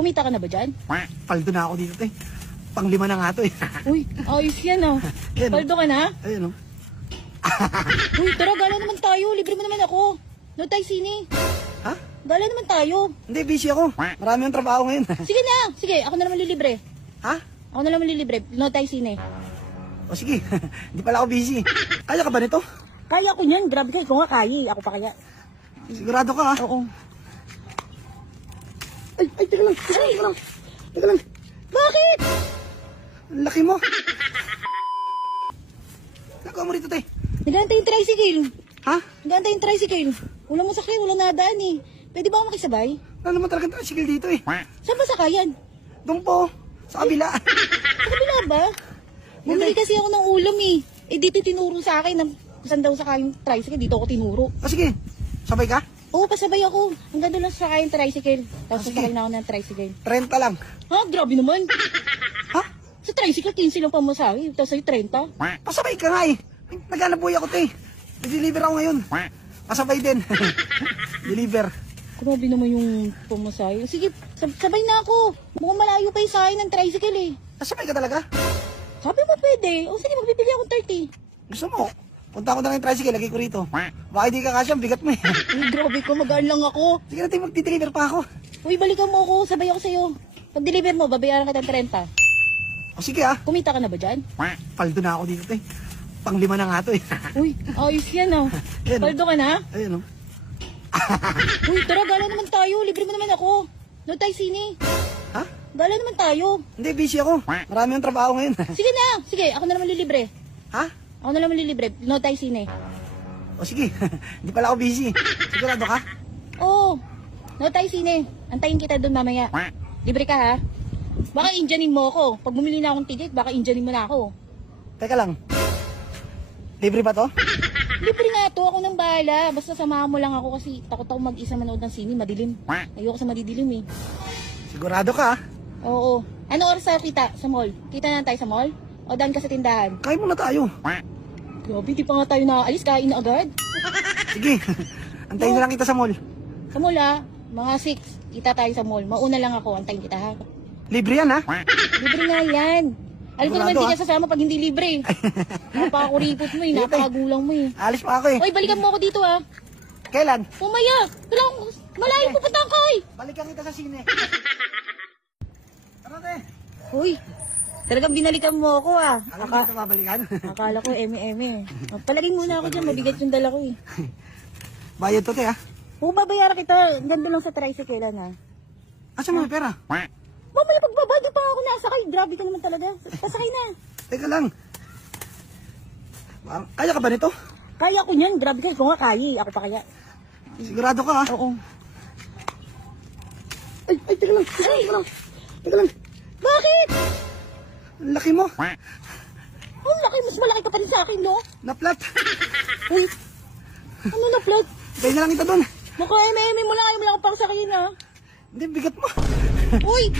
Kumita ka na ba dyan? Paldo na ako dito, te. Pang-5 na nga to, eh. Uy, ayos yan ah. Ayan, oh. Paldo ka na? Ayun, oh. Uy, tara, gala naman tayo. Libre mo naman ako. No tayo sini. Ha? Gala naman tayo. Hindi, busy ako. Marami yung trabaho ngayon. Sige na. Sige, ako na naman lilibre. Ha? Ako na naman lilibre. No tayo sini. O sige, hindi pala ako busy. Kaya ka ba nito? Kaya ko niyan. Grabe ka. Ikaw nga kaya. Ako pa kaya. Sigurado ka, ha? Oo. Ay, teka lang. Teka lang. Bakit? Ang laki mo. Nagawa mo rito, te. Nagantay yung tricycle. Ha? Nagantay yung tricycle. Wala mo sakay. Wala nadaan eh. Pwede ba ako makisabay? Wala naman talagang tricycle dito, eh. Saan ba sakayan? Doon po, sa kabila. Sa kabila ba? Bumili kasi ako ng ulam eh. Eh dito tinuro sa akin na saan daw sakay yung tricycle. Dito ako tinuro. O sige, sabay ka? Oo, pasabay ako. Ang ganda lang sakay yung tricycle. Tapos sige. sakay na ako ng tricycle. 30 lang. Ha? Grabe naman. Ha? Sa tricycle, 15 lang pamasahe. Tapos sa'yo 30. Pasabay ka nga, eh. Naghanap buhay ako, te. Nag-deliver ako ngayon. Pasabay din. Deliver. Grabe naman yung pamasahe. Sige, sabay na ako. Mukhang malayo pa yung sakay ng tricycle eh. Pasabay ka talaga? Sabi mo pwede. O sige, magbibili akong 30. Gusto mo? Punta ko na lang yung tricycle, lagay ko rito. Baka hindi ka kasya, bigat mo, eh. Ay, grabe ko, magaan lang ako. Sige natin, magdi-deliver pa ako. Uy, balikan mo ako. Sabay ako sa'yo. Pag deliver mo, babayaran kita ng 30. O sige, ah. Kumita ka na ba dyan? Paldo na ako dito, te. Pang-5 na nga to, eh. Uy, ayos yan ah. Ayan, oh. Paldo ka na? Ayun, oh. Uy, tara, gala naman tayo. Libre mo naman ako. No tayo sini. Ha? Gala naman tayo. Hindi, busy ako. Marami yung trabaho ngayon. Sige na. Sige, ako na naman lilibre. Ha? Ako na naman lilibre. No tayo sini. O sige, hindi pala ako busy. Sigurado ka? Oo. No tayo sini. Antayin kita doon mamaya. Libre ka ha? Baka Indianin mo ako. Pag bumili na akong ticket, baka Indianin mo na ako. Teka lang. Libre ba to? Libre nga to. Ako nang bahala. Basta samahan mo lang ako kasi takot ako mag-isa manood ng sini. Madilim. Ayoko sa madidilim eh. Sigurado ka, ha? Oo. Ano oras sa kita sa mall? Kita na tayo sa mall? O daan ka sa tindahan? Kain muna tayo. Grabe, di pa nga tayo nakaalis. Kain na agad. Sige, antayin na lang kita sa mall. Sa mall ha? Mga 6. Kita tayo sa mall. Mauna lang ako. Antayin kita ha? Libre yan, ha? Libre nga yan. Alam ko naman Sigurado, hindi ka sasama pag hindi libre. Napakakuripot mo eh. Napakagulang mo eh. Alis pa ako, eh. Oy, balikan mo ako dito ha? Kailan? Pumaya. Kailang malayo pupunta ka eh. Balikan kita sa sine. Tara, te. Uy, talagang binalikan mo ako ah. Alam mo kita babalikan? Akala ko eme-eme. Palagay muna ako dyan. Mabigat yung dala ko eh. Bayad to, te, ha? Oo, babayaran kita. Ganda lang sa tricycle ha. Asa mo may pera? Mamaya pagbaba, di pa ako nasakay. Grabe ka naman talaga. Pasakay na. Teka lang. Kaya ka ba nito? Kaya ko niyan. Grabe ka. Ikaw nga kaya. Ako pa kaya. Sigurado ka, ha? Oo. Ay, teka lang. Teka lang. Bakit? Ang laki mo. Ang laki. Mas malaki ka pa rin sa akin, no? Naplat. Uy. Ano na flat? Dahil na lang kita doon. Maka eme-eme mo lang. Ayaw mo lang ako pang sakihin, ha? Hindi, bigat mo. Uy!